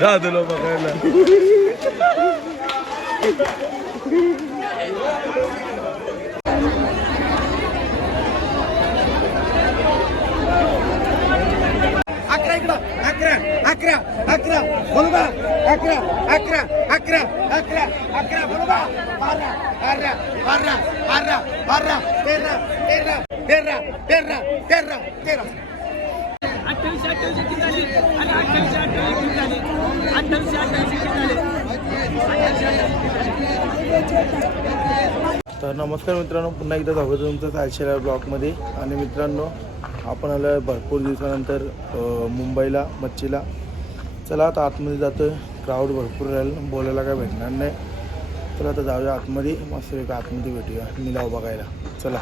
Dátelo, Pajela. Acra, acra, acra, acra, acra, acra, acra, acra, acra, barra, barra, barra, barra, barra, terra, terra, terra, terra, terra, terra. अठ्ठावीसशे अठ्ठावीस किती झाली? आणि अठ्ठावीसशे अठ्ठावीस किती झाली? अठ्ठावीसशे अठ्ठावीस किती झाले? तर नमस्कार मित्रांनो पुन्हा एकदा स्वागत आहे तुमचं आयशेला ब्लॉकमध्ये आणि मित्रांनो आपण आलो आहे भरपूर दिवसानंतर मुंबईला मच्छीला. चला आता आतमध्ये जातो आहे क्राऊड भरपूर राहील. बोलायला काय भेटणार नाही. चला आता जाऊया आतमध्ये. मस्त एक आतमध्ये भेटूया. निलाव बघायला. चला.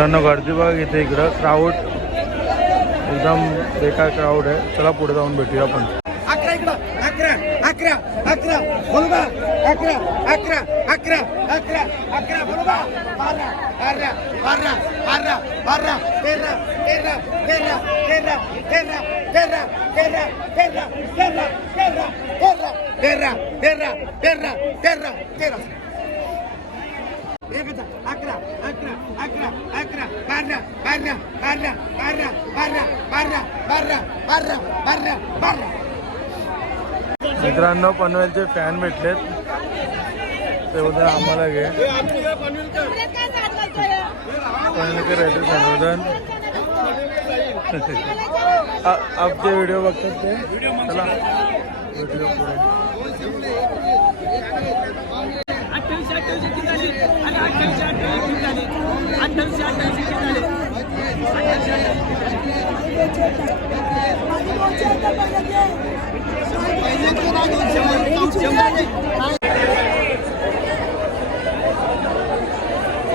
मित्रांनो गर्दी बघा इथे इकडं क्राऊड एकदम बेकार क्राऊड आहे चला पुढे जाऊन भेटूया आपण अकरा इकडं अकरा अकरा अकरा बोलू अकरा अकरा अकरा अकरा अकरा बोलू बारा बारा बारा बारा बारा तेरा तेरा तेरा तेरा तेरा तेरा तेरा तेरा तेरा तेरा तेरा तेरा तेरा तेरा तेरा तेरा एक अकरा अकरा अकरा अकरा बारा बारा बारा बारा बारा बारा बारा बारा बारा बारा. मित्रांनो पनवेलचे फॅन भेटलेत. ते बोलतात आम्हाला घे. पनवेलकर. सर्वजण आ- आपचे व्हिडिओ बघतात ते. चला. व्हिडिओ पुढे. अठ्ठावीसशे अठ्ठावीसशे किती झाली? आणि अठ्ठावीसशे अठ्ठावीस किती झाली? अठ्ठावीसशे अठ्ठावीसशे किती झाले? अठ्ठावीसशे अठ्ठावीसशे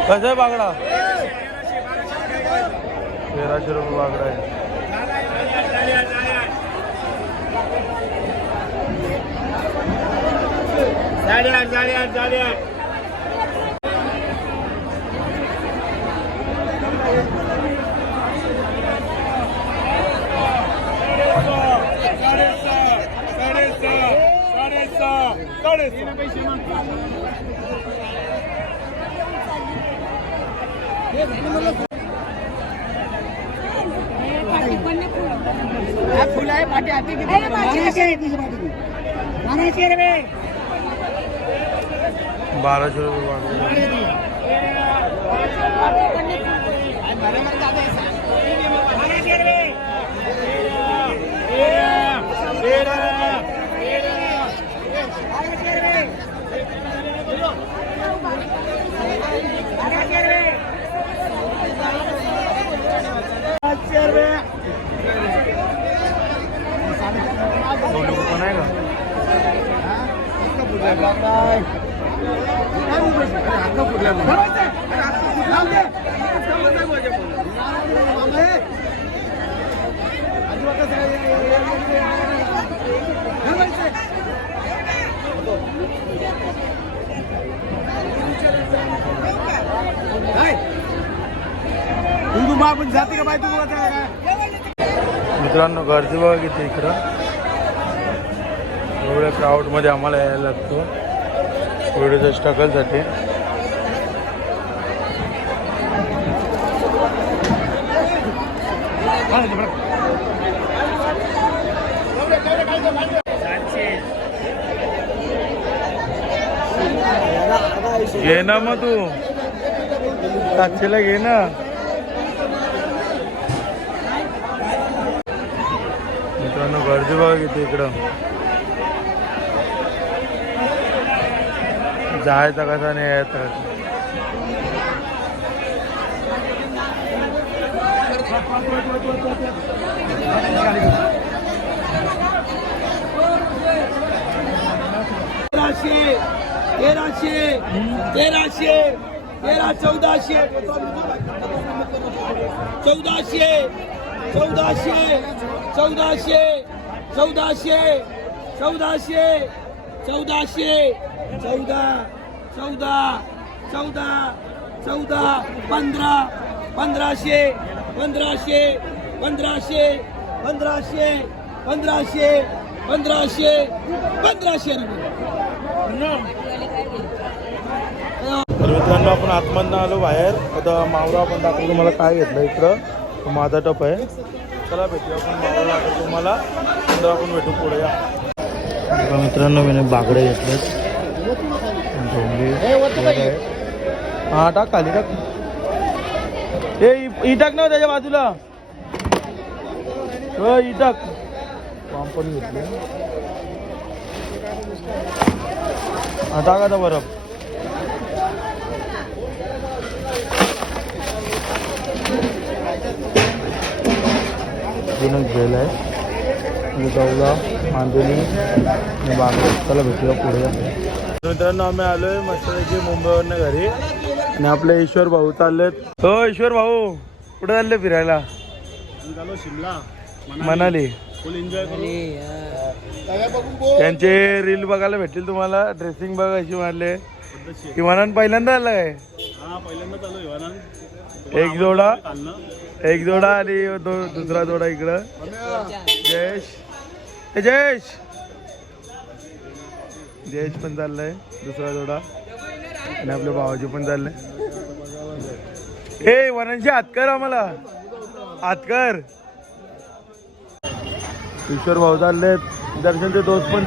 कसं आहे बागडा. तेराशे रुपये बागडा आहे. साडेआठ साडेआठ साडेआठ फुल आहे पाठी हाती किती? बाराशे रुपये बाराशे रुपये बागडा आहे. सोनू पण आहे का हिंदू आपण जाते का बाय तू काय मित्रांनो गर्दी बघा किती इकडं. एवढ्या क्राऊडमध्ये आम्हाला यायला लागतो. व्हिडिओच्या स्ट्रगलसाठी घे ना मग तू. सातशेला घे ना. मित्रांनो गर्दी बघा किती इकडं. जायचा कसा नाही यायचा कसा तेराशे तेराशे तेरा चौदाशे. चौदाशे चौदाशे चौदाशे चौदाशे चौदाशे चौदाशे चौदा चौदा चौदा चौदा पंधरा पंधराशे पंधराशे पंधराशे पंधराशे पंधराशे पंधराशे पंधराशे रुपये. तर मित्रांनो आपण आतमधनं आलो बाहेर. आता मावरा आपण दाखवतो तुम्हाला काय घेतलं इकडं. माझा टप आहे. चला भेटूया आपण मावरा दाखवतो तुम्हाला. नंतर आपण भेटू पुढे या. मित्रांनो मी बागडे घेतलेत. हा टाक खाली टाक. ए इ- टाक ना त्याच्या बाजूला. हो इ टाक. पाम पण घेतले. टाक आता बरं? अजून एक बेल आहे गवला मांजोली आणि बांगडे चला भेटूया पुढे. तर मित्रांनो आम्ही आलोय मस्तपैकी मुंबईवरनं घरी. आणि आपले ईश्वर भाऊ चाललेत. हो ईश्वर भाऊ कुठे चालले फिरायला? शिमला. मनाली. फुल एन्जॉय त्यांचे रील बघायला भेटतील तुम्हाला. ड्रेसिंग बघा अशी मारले. विमानान पहिल्यांदा आलं काय? हा एक जोडा. एक जोडा आणि दो- दुसरा जोडा इकडं. जयेश. जयेश. जयेश पण चाललाय. दुसरा जोडा. आणि आपल्या भावाजी पण चाललंय. ए वनांची हात कर आम्हाला. हात कर. ईश्वर भाऊ चाललेत दर्शनचे दोस्त पण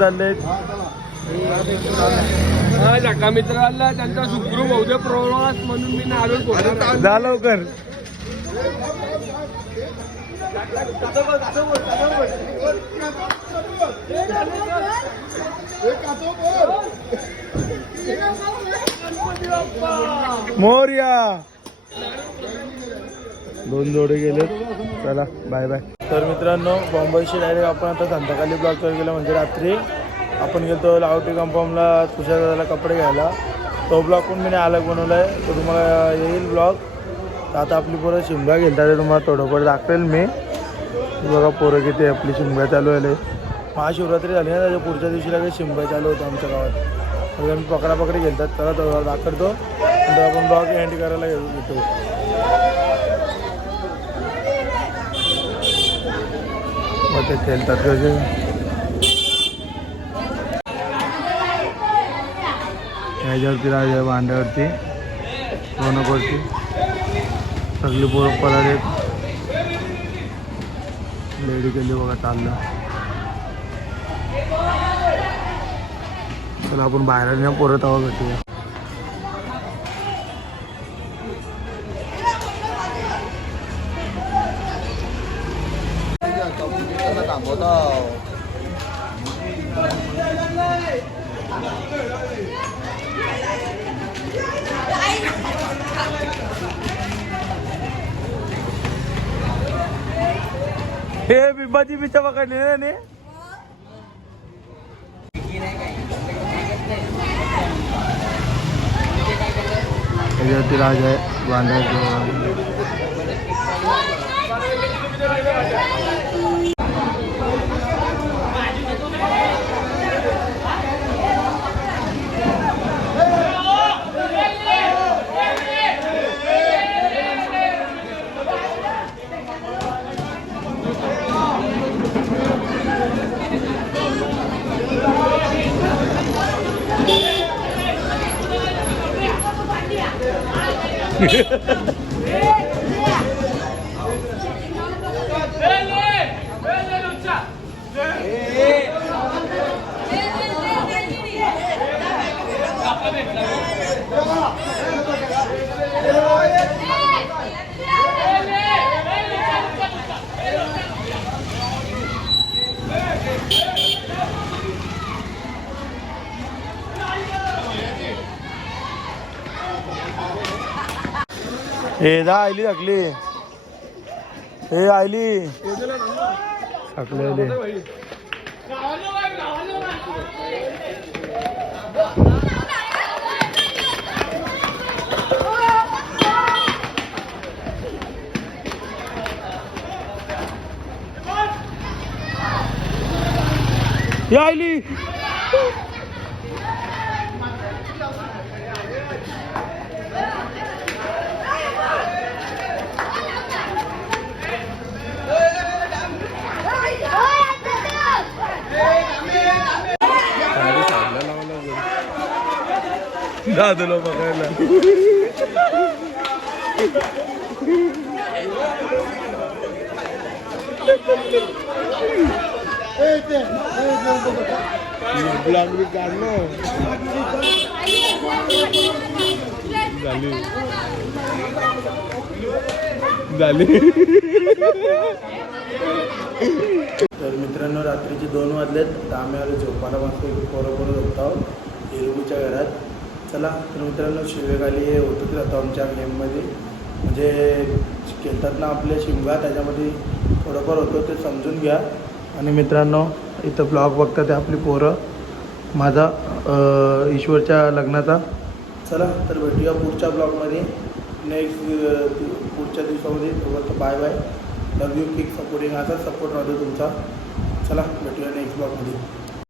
मित्र आला त्यांचा सुखरू प्रवास म्हणून मी जा लवकर. मोर्या. दोन जोडे गेलेत. चला बाय बाय तर मित्रांनो बॉम्बेशी डायरेक्ट आपण आता संध्याकाळी ब्लॉकवर गेलो म्हणजे रात्री. आपण गेलो लावटी कंपाऊंडला तुषार दादाला कपडे घ्यायला. तो ब्लॉग पण मी अलग बनवला आहे तो तुम्हाला येईल ब्लॉग तर आता आपली पोरं शिमगा घेतात ते तुम्हाला थोडंफार दाखवेल मी. बघा पोरं किती आपली शिमगा चालू आहे महाशिवरात्री झाली ना त्याच्या पुढच्या दिवशी लगेच शिमगा चालू होतं आमच्या गावात. मग आम्ही पकडा पकडी त्याला तो दाखवतो. आपण ब्लॉग एंड करायला घेऊ घेतो पते खेळतात कसे ह्याच्यावरती राजा भांड्यावरती. रोनकवरती सगळी पोरं एक लेडी केली बघा चाललं चला आपण बाहेर पोरत आहोत तवा भेटूया हे बिब्बाची बिचा पकडले ना ने त्याच्यावरती हे जा आयली थकली हे आयली. हे आयली. दादूला पकडायला ब्लॉग बी काढलो झाली झाली तर मित्रांनो रात्रीचे दोन वाजलेत. तर आम्ही आलो पोरं पोरं झोपतो आहोत हिरगूच्या घरात. चला तर मित्रांनो शिवेगाली हे होतं राहतो आमच्या गेममध्ये. म्हणजे खेळतात ना आपले शिमगा त्याच्यामध्ये थोडंफार होतं ते समजून घ्या. आणि मित्रांनो इथं ब्लॉग बघतात ते आपली पोरं. माझा ईश्वरच्या लग्नाचा. चला तर भेटूया पुढच्या ब्लॉगमध्ये नेक्स्ट पुढच्या दिवसामध्ये. सोबत bye bye love you keep supporting असा सपोर्ट राहतो तुमचा. चला भेटूया नेक्स्ट ब्लॉगमध्ये